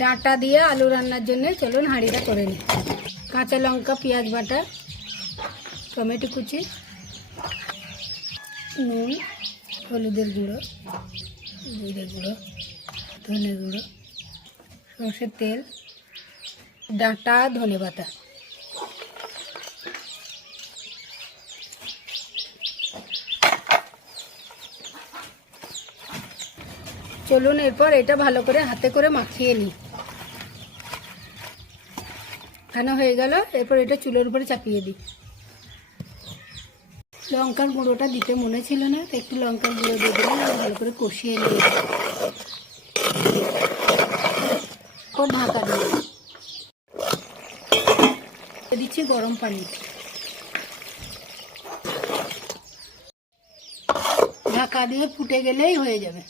ডাঁটা দিয়ে আলু রান্নার জন্য চলুন হাঁড়িটা করে নিই। কাঁচা লঙ্কা, পেঁয়াজ বাটা, টমেটো কুচি, নুন, হলুদের গুঁড়ো, জিরে গুঁড়ো, ধনে গুঁড়ো, সরষের তেল, ডাঁটা, ধনে পাতা। চলুন এরপর এটা ভালো করে হাতে করে মাখিয়ে নিই। খানা হয়ে গেল, এরপর এটা চুলোর উপরে চাপিয়ে দিই। লঙ্কার গুঁড়োটা দিতে মনে ছিল না, তো একটু লঙ্কার গুঁড়ো দিয়ে দিলাম, ভালো করে কষিয়ে নিয়ে ঢাকা দিয়ে দিচ্ছি গরম পানি। ঢাকা দিয়ে ফুটে গেলেই হয়ে যাবে।